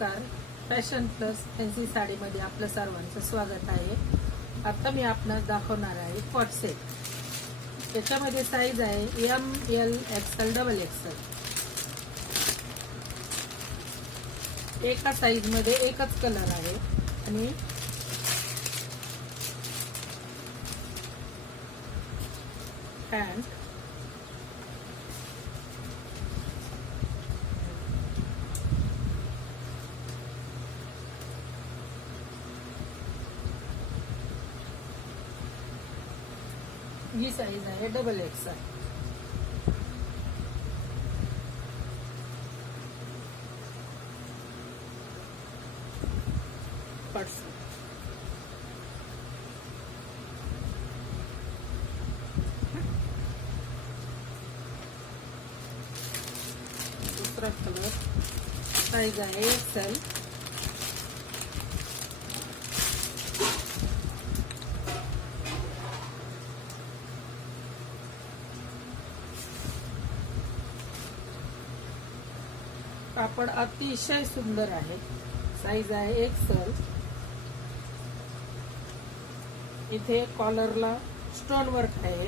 नमस्कार. Fashion plus fancy साडीमध्ये आपलं सर्वांचं स्वागत आहे. आता मी आपणास दाखवणार आहे कॉट सेट. त्याच्यामध्ये साईज आहे ML XL XXL. एका साईज मध्ये एकच कलर आहे आणि पॅन्ट ही साईज आहे XXL. दूसरा कलर साइज आहे XL. कापड अतिशय सुंदर आहे. साइज आहे XL. इथे कॉलरला स्टोन वर्क आहे.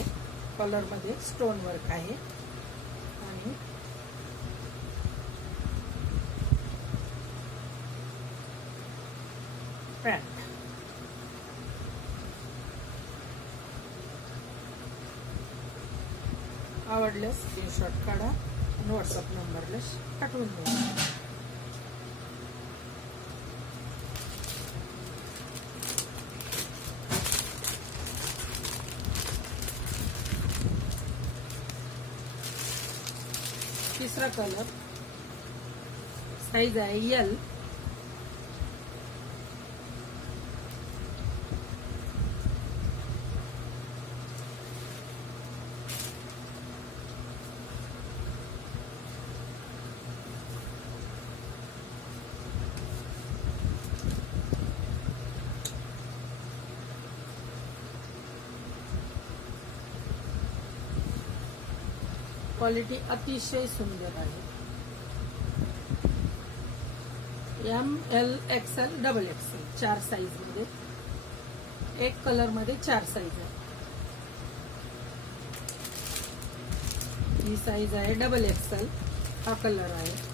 कॉलर मध्ये स्टोन वर्क आहे आणि पॅन्ट. आवडल्यास स्क्रीनशॉट काढा आणि व्हॉट्सअप नंबरला पाठवून द्या. तिसरा कलर साइज आहे L. क्वालिटी अतिशय सुंदर आहे. ML XL XXL 4 साइज मध्ये, एक कलर मध्ये 4 साइज आहे. ही साइज आहे XXL. हा कलर आहे.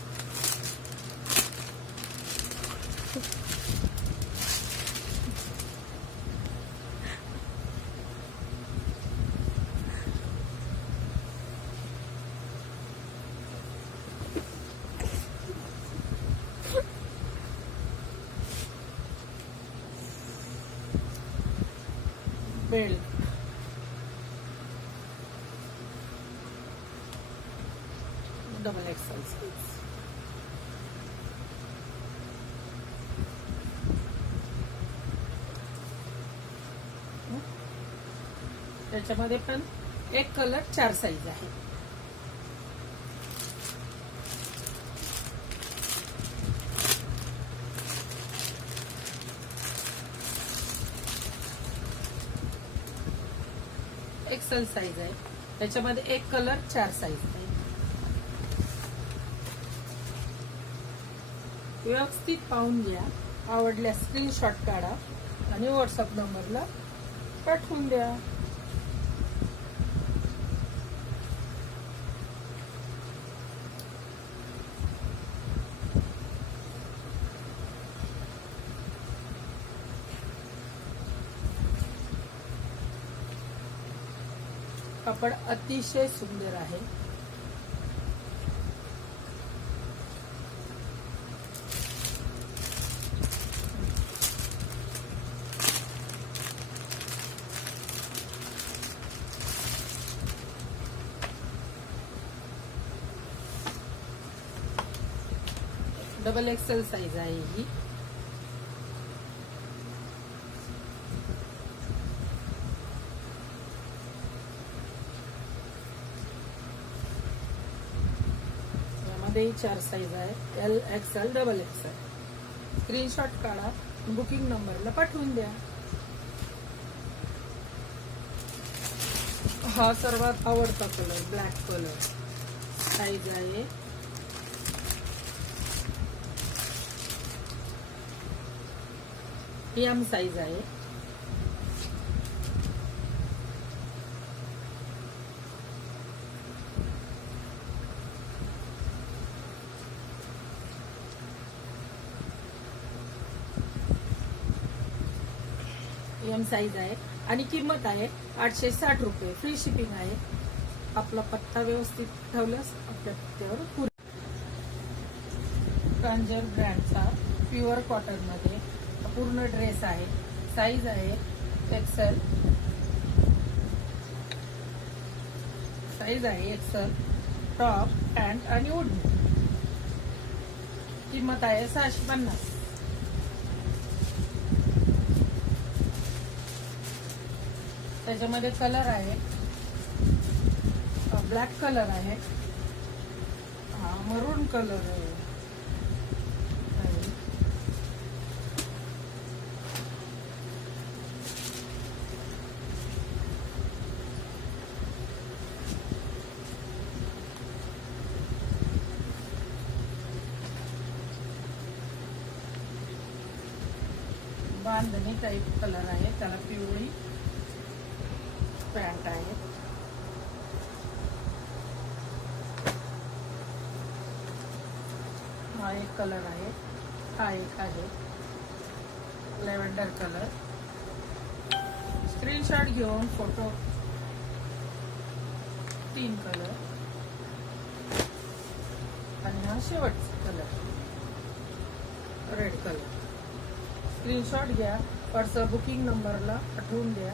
Belt XXL size. त्याच्यामध्ये पण एक कलर 4 साइज आहे. XL साइज आहे. त्याच्यामध्ये एक कलर 4 साइज आहे. व्यवस्थित पाहून घ्या. आवडल्यास स्क्रीनशॉट काढा आणि व्हॉट्सअप नंबरला पाठवून द्या. कापड अतिशय सुंदर आहे. XXL साइज आहे ही. यामध्ये 4 साइज आहे L XL XXL. स्क्रीनशॉट काढा, बुकिंग नंबरला पाठवून द्या. हा सर्वात आवडता कलर ब्लॅक कलर. साइज आहे एम साईज आहे. एम साईज आहे आणि किंमत आहे 860 रुपये. फ्री शिपिंग आहे. आपला पत्ता व्यवस्थित ठेवल्यास आपल्या पत्त्यावर कांजर ब्रँडचा प्युअर कॉटन मध्ये पूर्ण ड्रेस आहे. साईज आहे एक्सेल. साईज आहे एक्सेल. टॉप, पॅन्ट आणि ओढणी. किंमत आहे 650. त्याच्यामध्ये कलर आहे ब्लॅक कलर आहे, मरून कलर आहे, बांधणी टाईप कलर आहे. त्याला पिवळी पॅन्ट आहे. हा एक कलर आहे. हा एक आहे लॅव्हेंडर कलर. स्क्रीनशॉट घेऊन फोटो. 3 कलर आणि हा शेवटचा कलर रेड कलर. स्क्रीनशॉट घ्या. व्हॉट्सअप बुकिंग नंबरला पाठवून द्या.